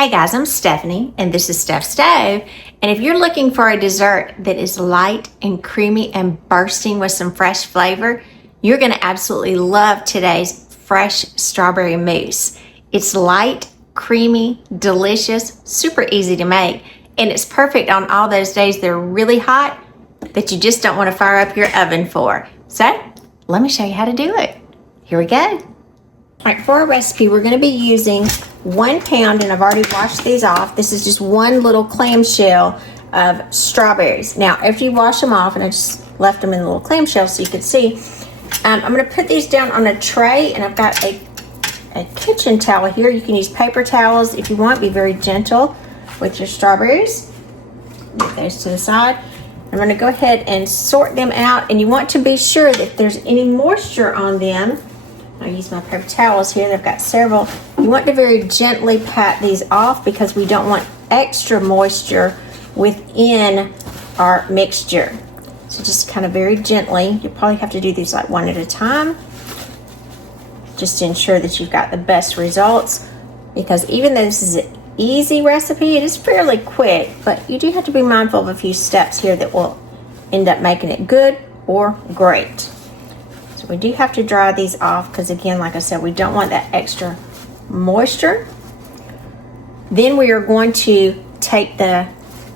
Hey guys, I'm Stephanie and this is Steph Stove. And if you're looking for a dessert that is light and creamy and bursting with some fresh flavor, you're going to absolutely love today's Fresh Strawberry Mousse. It's light, creamy, delicious, super easy to make, and it's perfect on all those days that are really hot that you just don't want to fire up your oven for. So let me show you how to do it. Here we go. All right, for our recipe, we're going to be using 1 pound, and I've already washed these off. This is just one little clamshell of strawberries. Now, after you wash them off, and I just left them in the little clamshell so you could see, I'm going to put these down on a tray, and I've got a kitchen towel here. You can use paper towels if you want. Be very gentle with your strawberries. Get those to the side. I'm going to go ahead and sort them out, and you want to be sure that if there's any moisture on them, I use my paper towels here. They've got several. You want to very gently pat these off because we don't want extra moisture within our mixture. So just kind of very gently. You probably have to do these like one at a time, just to ensure that you've got the best results. Because even though this is an easy recipe, it is fairly quick, but you do have to be mindful of a few steps here that will end up making it good or great. We do have to dry these off because, again, like I said, we don't want that extra moisture. Then we are going to take the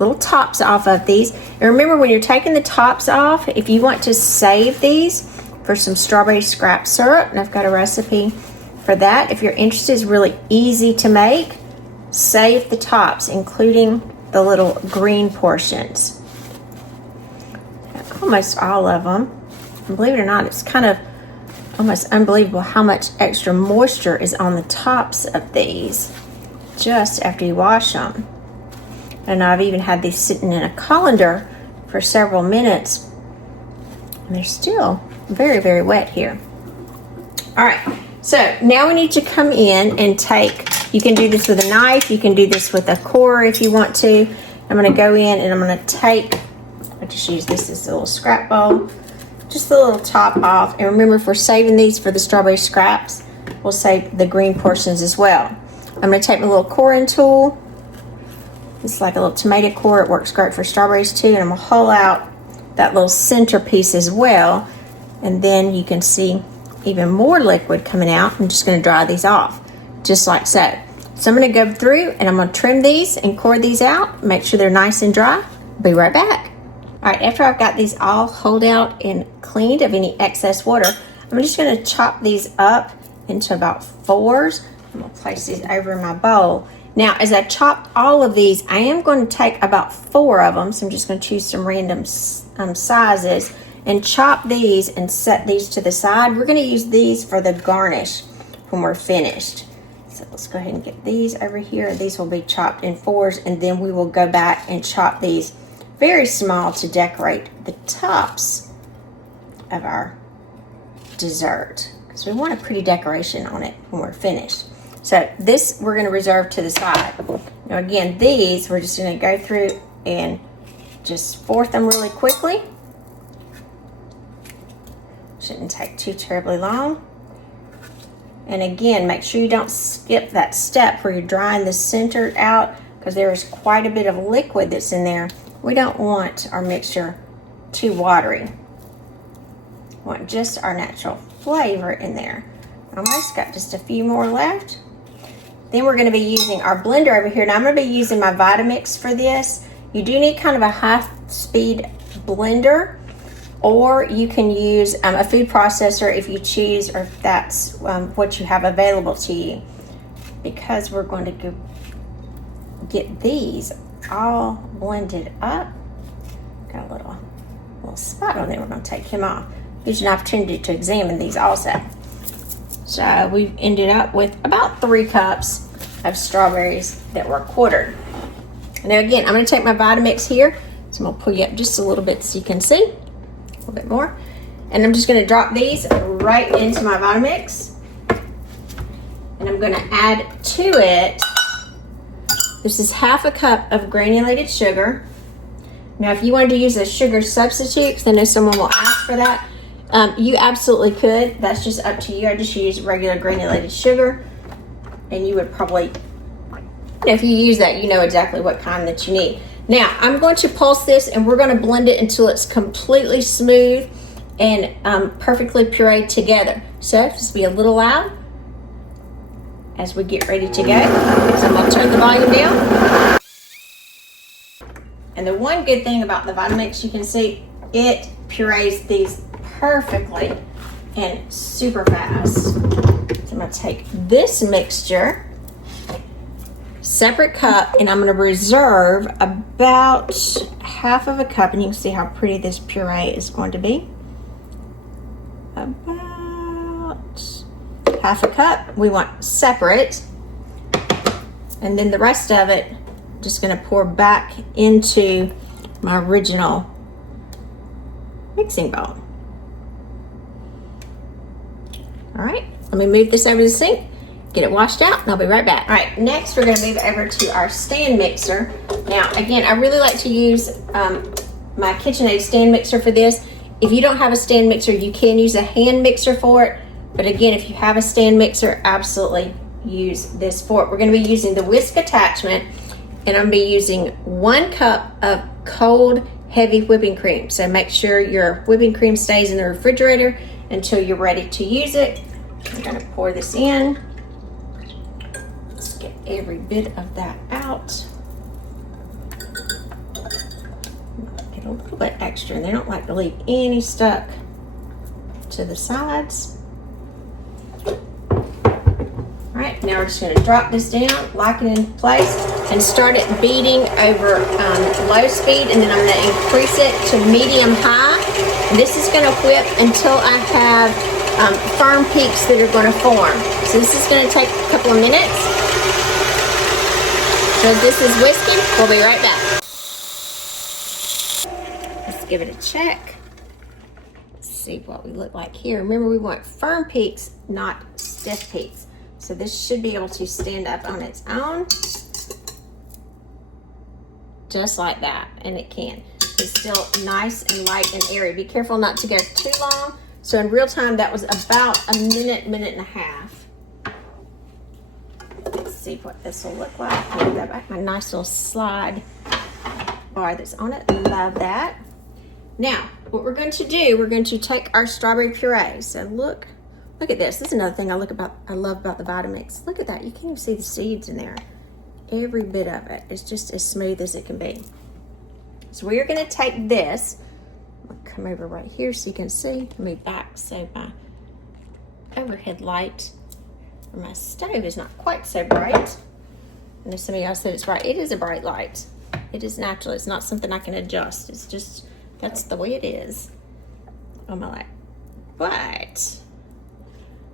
little tops off of these. And remember, when you're taking the tops off, if you want to save these for some strawberry scrap syrup, and I've got a recipe for that. If you're interested, it's really easy to make. Save the tops, including the little green portions. Almost all of them. And believe it or not, it's kind of almost unbelievable how much extra moisture is on the tops of these just after you wash them. And I've even had these sitting in a colander for several minutes, and they're still very, very wet here. All right, so now we need to come in and take, you can do this with a knife, you can do this with a core if you want to. I'm going to go in and I'm going to take, I just use this as a little scrap bowl, just the little top off. And remember, if we're saving these for the strawberry scraps, we'll save the green portions as well. I'm going to take my little coring tool. It's like a little tomato core. It works great for strawberries too. And I'm going to hull out that little center piece as well. And then you can see even more liquid coming out. I'm just going to dry these off, just like so. So I'm going to go through and I'm going to trim these and core these out. Make sure they're nice and dry. Be right back. All right, after I've got these all hulled out and cleaned of any excess water, I'm just going to chop these up into about 4s. I'm going to place these over in my bowl. Now, as I chop all of these, I am going to take about 4 of them. So I'm just going to choose some random sizes and chop these and set these to the side. We're going to use these for the garnish when we're finished. So let's go ahead and get these over here. These will be chopped in 4s, and then we will go back and chop these very small to decorate the tops of our dessert, because we want a pretty decoration on it when we're finished. So this we're going to reserve to the side. Now again, these we're just going to go through and just fourth them really quickly. Shouldn't take too terribly long. And again, make sure you don't skip that step where you're drying the center out, because there is quite a bit of liquid that's in there. We don't want our mixture too watery. We want just our natural flavor in there. Almost got just a few more left. Then we're going to be using our blender over here. Now I'm going to be using my Vitamix for this. You do need kind of a high-speed blender, or you can use a food processor if you choose, or if that's what you have available to you. Because we're going to go get these all blended up. Got a little spot on there. We're going to take him off. Gives you an opportunity to examine these also. So we've ended up with about 3 cups of strawberries that were quartered. Now again, I'm going to take my Vitamix here. So I'm going to pull you up just a little bit so you can see a little bit more. And I'm just going to drop these right into my Vitamix. And I'm going to add to it, this is half a cup of granulated sugar. Now, if you wanted to use a sugar substitute, because I know someone will ask for that, you absolutely could. That's just up to you. I just use regular granulated sugar, and you would probably And if you use that, you know exactly what kind that you need. Now, I'm going to pulse this and we're going to blend it until it's completely smooth and perfectly pureed together. So just be a little loud as we get ready to go. So I'm going to turn the volume down. And the one good thing about the Vitamix, you can see it purees these perfectly and super fast. So I'm going to take this mixture, separate cup, and I'm going to reserve about half of a cup, and you can see how pretty this puree is going to be. About half a cup we want separate, and then the rest of it just going to pour back into my original mixing bowl. All right, let me move this over to the sink, get it washed out, and I'll be right back. All right, next we're going to move over to our stand mixer. Now, again, I really like to use my KitchenAid stand mixer for this. If you don't have a stand mixer, you can use a hand mixer for it. But again, if you have a stand mixer, absolutely use this for it. We're going to be using the whisk attachment, and I'm going to be using 1 cup of cold, heavy whipping cream. So make sure your whipping cream stays in the refrigerator until you're ready to use it. I'm going to pour this in. Let's get every bit of that out. Get a little bit extra, and they don't like to leave any stuck to the sides. All right, now we're just going to drop this down, lock it in place, and start it beating over low speed, and then I'm going to increase it to medium-high. This is going to whip until I have firm peaks that are going to form. So this is going to take a couple of minutes. So this is whisking. We'll be right back. Let's give it a check. Let's see what we look like here. Remember, we want firm peaks, not stiff peaks. So this should be able to stand up on its own, just like that, and it can. It's still nice and light and airy. Be careful not to go too long. So in real time, that was about a minute, minute and a half. Let's see what this will look like. I'll go back my nice little slide bar that's on it. Love that. Now, what we're going to do, we're going to take our strawberry puree. So look at this. This is another thing I love about the Vitamix. Look at that. You can't even see the seeds in there. Every bit of it is just as smooth as it can be. So we are going to take this. I'm going to come over right here so you can see. Move back so my overhead light or my stove is not quite so bright. And if some of y'all said it's bright, it is a bright light. It is natural. It's not something I can adjust. It's just, that's the way it is on my light. But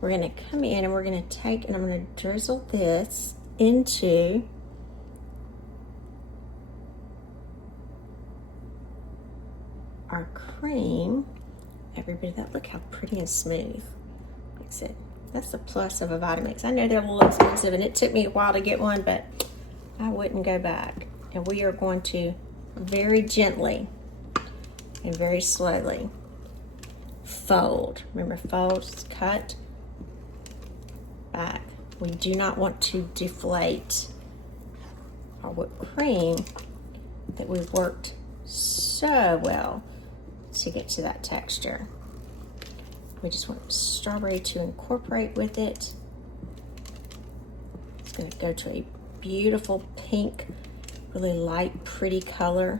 we're going to come in and we're going to take, and I'm going to drizzle this into our cream. Every bit of that. Look how pretty and smooth. Makes it. That's the plus of a Vitamix. I know they're a little expensive, and it took me a while to get one, but I wouldn't go back. And we are going to very gently and very slowly fold. Remember, fold, cut back. We do not want to deflate our whipped cream that we've worked so well to get to that texture. We just want strawberry to incorporate with it. It's going to go to a beautiful pink, really light, pretty color.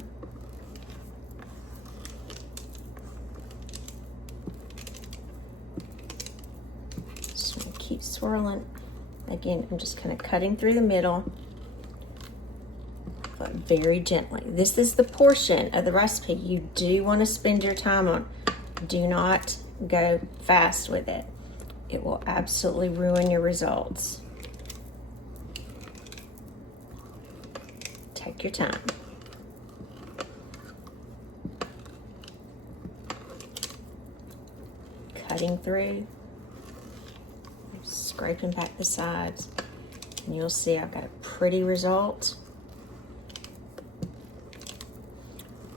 Just going to keep swirling. Again, I'm just kind of cutting through the middle, but very gently. This is the portion of the recipe you do want to spend your time on. Do not go fast with it. It will absolutely ruin your results. Take your time. Cutting through, scraping back the sides, and you'll see I've got a pretty result.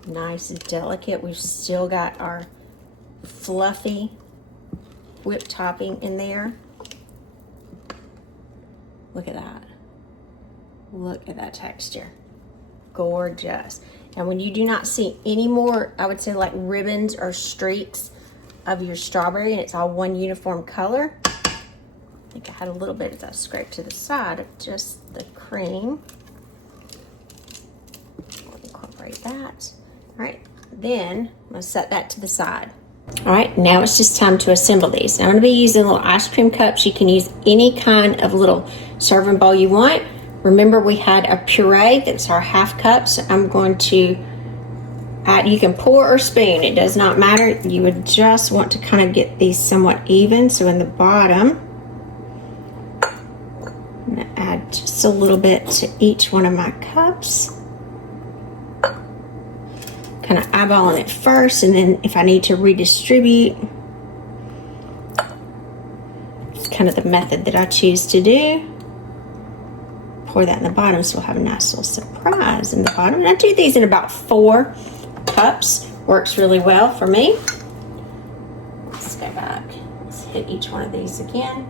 Nice, delicate. We've still got our fluffy whipped topping in there. Look at that. Look at that texture. Gorgeous. And when you do not see any more, I would say like ribbons or streaks of your strawberry, and it's all one uniform color. I think I had a little bit as I scraped to the side of just the cream. I'll incorporate that. All right, then I'm gonna set that to the side. All right, now it's just time to assemble these. Now I'm gonna be using little ice cream cups. You can use any kind of little serving bowl you want. Remember, we had a puree that's our half cup, so I'm going to add, you can pour or spoon, it does not matter. You would just want to kind of get these somewhat even. So in the bottom, I'm gonna add just a little bit to each one of my cups. Kind of eyeballing it first, and then if I need to redistribute, it's kind of the method that I choose to do. Pour that in the bottom so we'll have a nice little surprise in the bottom. And I do these in about 4 cups. Works really well for me. Let's go back. Let's hit each one of these again.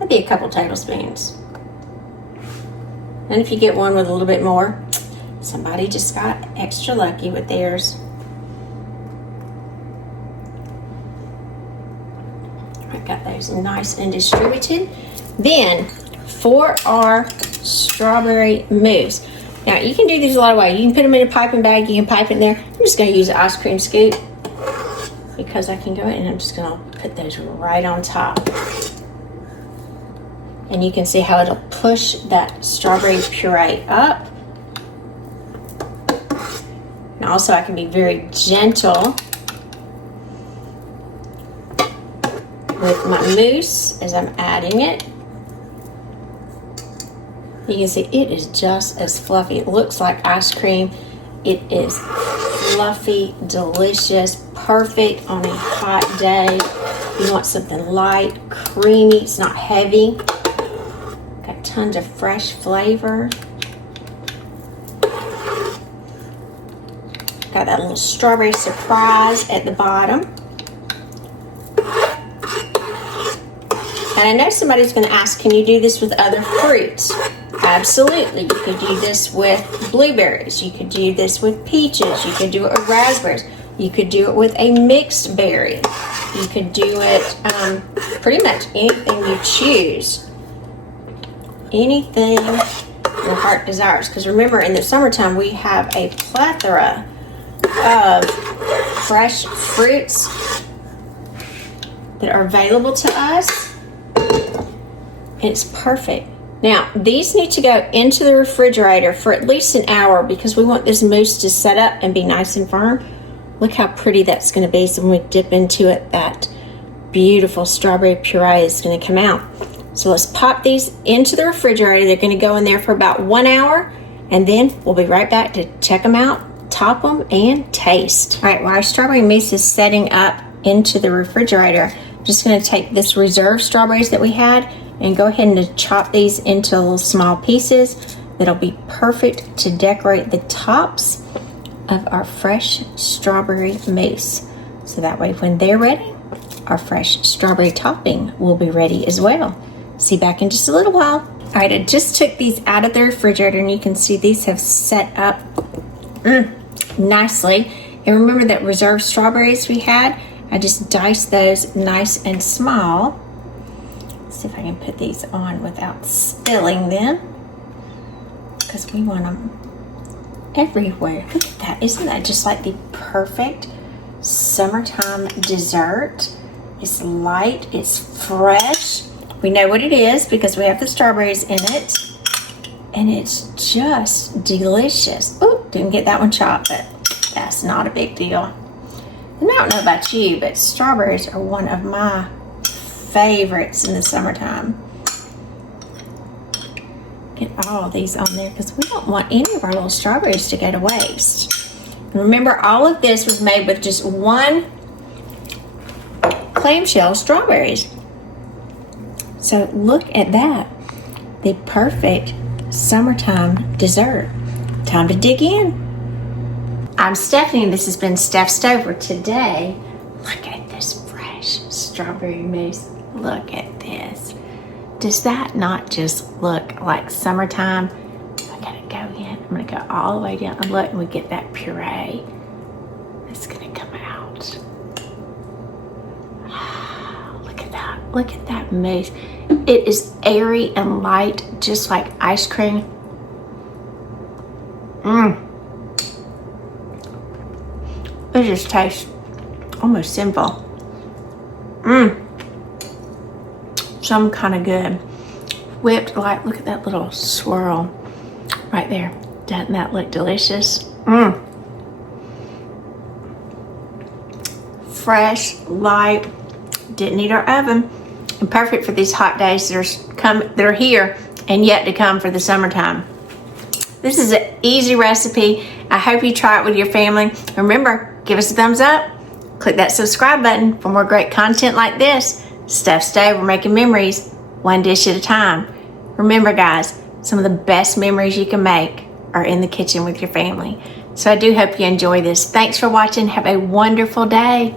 Maybe a couple tablespoons. And if you get one with a little bit more, somebody just got extra lucky with theirs. I've got those nice and distributed. Then for our strawberry mousse. Now you can do these a lot of ways. You can put them in a piping bag, you can pipe it in there. I'm just gonna use an ice cream scoop because I can go in, and I'm just gonna put those right on top. And you can see how it'll push that strawberry puree up. And also I can be very gentle with my mousse as I'm adding it. You can see it is just as fluffy. It looks like ice cream. It is fluffy, delicious, perfect on a hot day. You want something light, creamy, it's not heavy. Got tons of fresh flavor. Got that little strawberry surprise at the bottom. And I know somebody's going to ask, can you do this with other fruits? Absolutely. You could do this with blueberries. You could do this with peaches. You could do it with raspberries. You could do it with a mixed berry. You could do it pretty much anything you choose. Anything your heart desires. Because remember, in the summertime, we have a plethora of fresh fruits that are available to us. It's perfect. Now, these need to go into the refrigerator for at least an hour because we want this mousse to set up and be nice and firm. Look how pretty that's going to be. So when we dip into it, that beautiful strawberry puree is going to come out. So let's pop these into the refrigerator. They're going to go in there for about 1 hour, and then we'll be right back to check them out, top them, and taste. All right, while our strawberry mousse is setting up into the refrigerator, I'm just going to take this reserve strawberries that we had and go ahead and chop these into little small pieces that'll be perfect to decorate the tops of our fresh strawberry mousse. So that way when they're ready, our fresh strawberry topping will be ready as well. See you back in just a little while. All right, I just took these out of the refrigerator, and you can see these have set up nicely. And remember that reserved strawberries we had? I just diced those nice and small. Let's see if I can put these on without spilling them, because we want them everywhere. Look at that. Isn't that just like the perfect summertime dessert? It's light, it's fresh. We know what it is because we have the strawberries in it, and it's just delicious. Oh, didn't get that one chopped, but that's not a big deal. And I don't know about you, but strawberries are one of my favorites in the summertime. Get all of these on there because we don't want any of our little strawberries to go to waste. And remember, all of this was made with just one clamshell strawberries. So look at that. The perfect summertime dessert. Time to dig in. I'm Stephanie, and this has been Steph Stover. Today, look at this fresh strawberry mousse. Look at this. Does that not just look like summertime? I gotta go in. I'm gonna go all the way down and look, and we get that puree. It's gonna come out. Look at that. Look at that mousse. It is airy and light, just like ice cream. It just tastes almost sinful. Some kind of good. Whipped light. Look at that little swirl right there. Doesn't that look delicious? Fresh, light, didn't need our oven, and perfect for these hot days that are here and yet to come for the summertime. This is an easy recipe. I hope you try it with your family. Remember, give us a thumbs up. Click that subscribe button for more great content like this. Steph's Day, we're making memories one dish at a time. Remember, guys, some of the best memories you can make are in the kitchen with your family. So I do hope you enjoy this. Thanks for watching. Have a wonderful day.